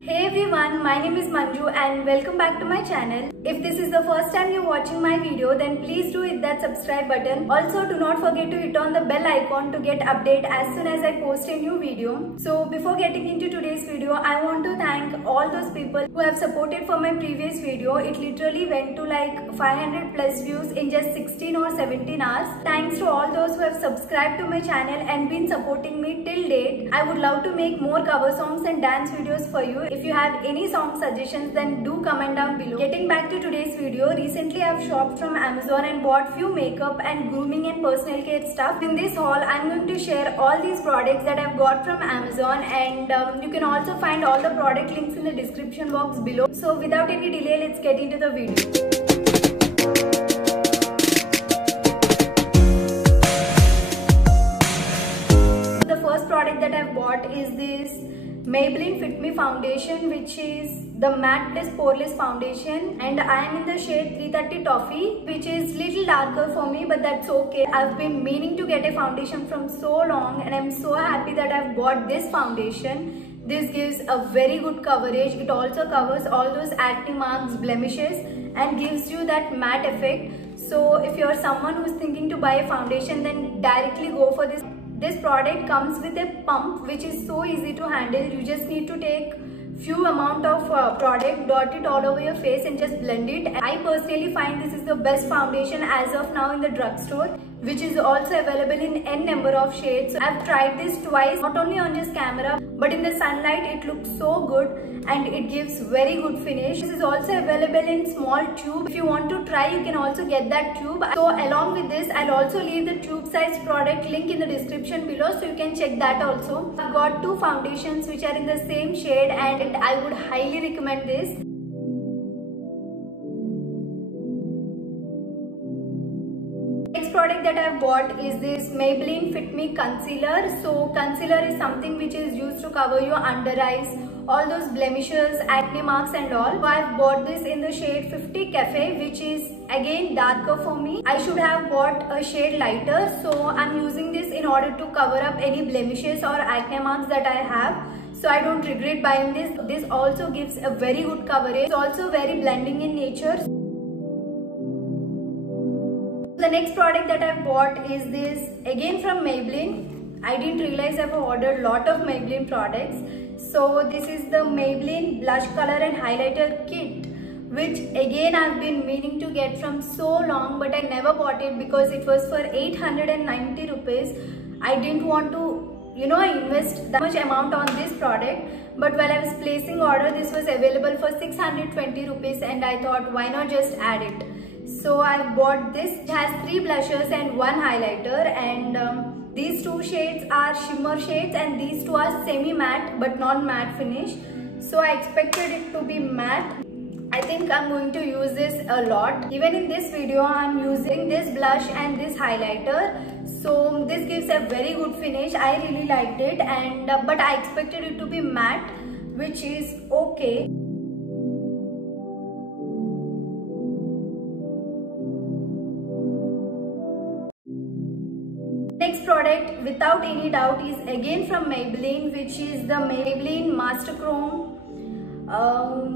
Hey everyone, my name is Manju and welcome back to my channel. If this is the first time you're watching my video, then please do hit that subscribe button. Also, do not forget to hit on the bell icon to get update as soon as I post a new video. So before getting into today's video, I want to thank all those people who have supported for my previous video. It literally went to like 500 plus views in just 16 or 17 hours. Thanks to all those who have subscribed to my channel and been supporting me till date. I would love to make more cover songs and dance videos for you. If you have any song suggestions, then do comment down below. Getting back to today's video, recently I've shopped from Amazon and bought few makeup and grooming and personal care stuff. In this haul, I'm going to share all these products that I've got from Amazon, and you can also find all the product links in the description box below. So without any delay, let's get into the video. The first product that I've bought is this Maybelline Fit Me foundation, which is the matte plus poreless foundation, and I am in the shade 330 Toffee, which is little darker for me, but that's okay. I've been meaning to get a foundation from so long, and I'm so happy that I've bought this foundation. This gives a very good coverage. It also covers all those acne marks, blemishes, and gives you that matte effect. So if you're someone who's thinking to buy a foundation, then directly go for this. This product comes with a pump which is so easy to handle. You just need to take few amount of product, dot it all over your face and just blend it. I personally find this is the best foundation as of now in the drugstore, which is also available in n number of shades. So I've tried this twice, not only on just camera, but in the sunlight it looks so good and it gives very good finish. This is also available in small tube. If you want to try, you can also get that tube. So along with this, I'll also leave the tube size product link in the description below, so you can check that also. I've got two foundations which are in the same shade, and I would highly recommend this. Next product that I've bought is this Maybelline Fit Me concealer. So concealer is something which is used to cover your under eyes, all those blemishes, acne marks and all. So I've bought this in the shade 50 Cafe, which is again darker for me. I should have bought a shade lighter, so I'm using this in order to cover up any blemishes or acne marks that I have. So I don't regret buying this. This also gives a very good coverage. It's also very blending in nature. The next product that I've bought is this again from Maybelline. I didn't realize I've ordered a lot of Maybelline products. So this is the Maybelline blush color and highlighter kit, which again I've been meaning to get from so long, but I never bought it because it was for 890 rupees. I didn't want to invest that much amount on this product, but while I was placing order, this was available for 620 rupees and I thought, why not just add it. So I bought this. It has 3 blushes and 1 highlighter, and these 2 shades are shimmer shades and these 2 are semi matte but not matte finish. So I expected it to be matte. I think I'm going to use this a lot. Even in this video, I'm using this blush and this highlighter. So this gives a very good finish. I really liked it, and but I expected it to be matte, which is okay. Next product without any doubt is again from Maybelline, which is the Maybelline Master Chrome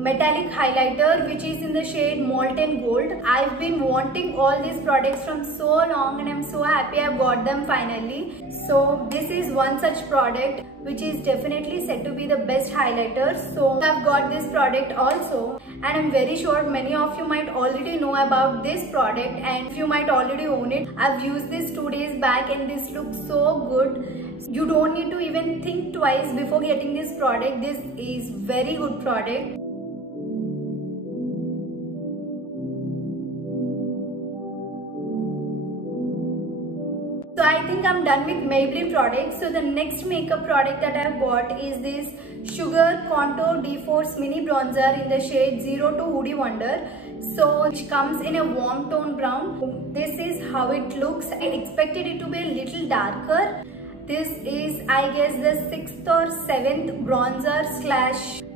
metallic highlighter, which is in the shade Molten Gold. I've been wanting all these products from so long and I'm so happy I bought them finally. So this is one such product which is definitely said to be the best highlighter. So I've got this product also, and I'm very sure many of you might already know about this product and you might already own it. I've used this 2 days back and this looks so good. You don't need to even think twice before getting this product. This is very good product. So I think I'm done with Maybelline products. So the next makeup product that I bought is this Sugar Contour D-Force Mini Bronzer in the shade 02 Woody Wonder. So it comes in a warm tone brown. This is how it looks. I expected it to be a little darker. This is, I guess, the 6th or 7th bronzer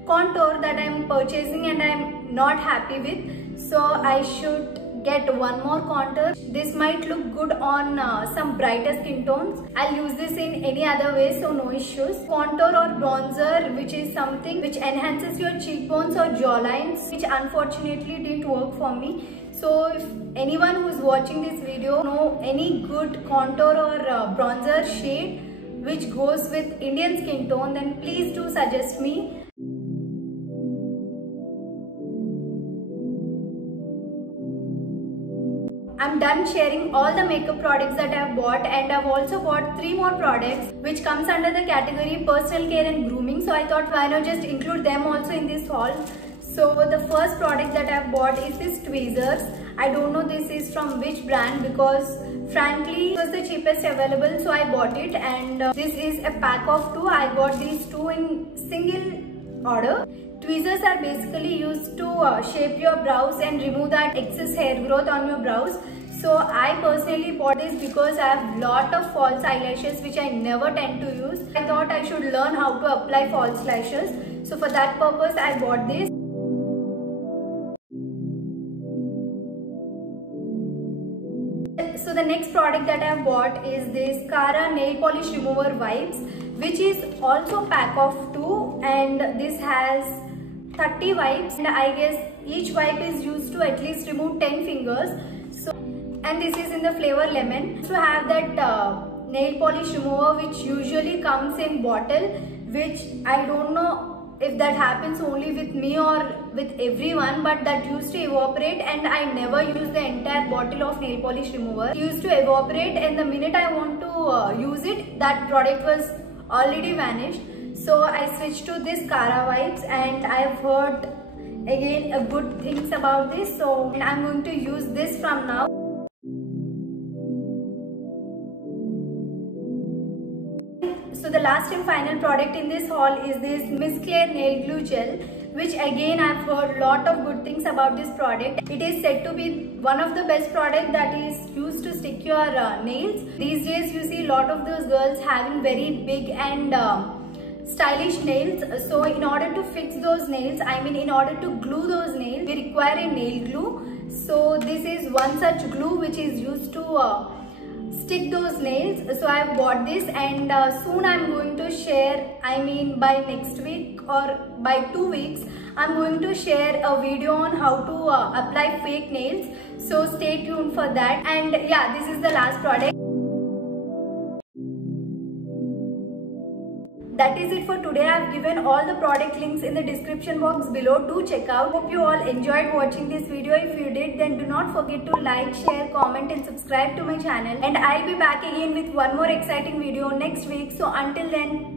/ contour that I'm purchasing and I'm not happy with. So I should get one more contour. This might look good on some brighter skin tones. I'll use this in any other way, so no issues. Contour or bronzer, which is something which enhances your cheekbones or jawlines, which unfortunately didn't work for me. So if anyone who's watching this video know any good contour or bronzer shade which goes with Indian skin tone, then please do suggest me. I'm done sharing all the makeup products that I've bought, and I've also bought 3 more products which comes under the category personal care and grooming. So I thought why not just include them also in this haul. So the first product that I've bought is this tweezers. I don't know this is from which brand because frankly it was the cheapest available, so I bought it, and this is a pack of 2. I got these 2 in single order. Tweezers are basically used to shape your brows and remove that excess hair growth on your brows. So I personally bought this because I have lot of false eyelashes which I never tend to use. I thought I should learn how to apply false lashes. So for that purpose I bought this. So the next product that I have bought is this Kara Nail Polish Remover Wipes, which is also pack of 2, and this has 30 wipes, and I guess each wipe is used to at least remove 10 fingers. So, and this is in the flavor lemon. So I have that nail polish remover which usually comes in bottle, which I don't know if that happens only with me or with everyone, but that used to evaporate, and I never use the entire bottle of nail polish remover. It used to evaporate, and the minute I want to use it, that product was already vanished. So I switched to this Kara wipes, and I've heard again good things about this, so I'm going to use this from now. So the last and final product in this haul is this Miss Claire Nail Glue Gel, which again I've heard lot of good things about this product. It is said to be one of the best product that is used to stick your nails. These days you see a lot of those girls having very big and stylish nails. So in order to fix those nails, in order to glue those nails, we require a nail glue. So this is one such glue which is used to stick those nails. So I have bought this, and soon I'm going to share, by next week or by 2 weeks, I'm going to share a video on how to apply fake nails. So stay tuned for that. And yeah, this is the last product. That is it for today. I have given all the product links in the description box below. Do check out. Hope you all enjoyed watching this video. If you did, then do not forget to like, share, comment and subscribe to my channel. And I'll be back again with one more exciting video next week. So until then,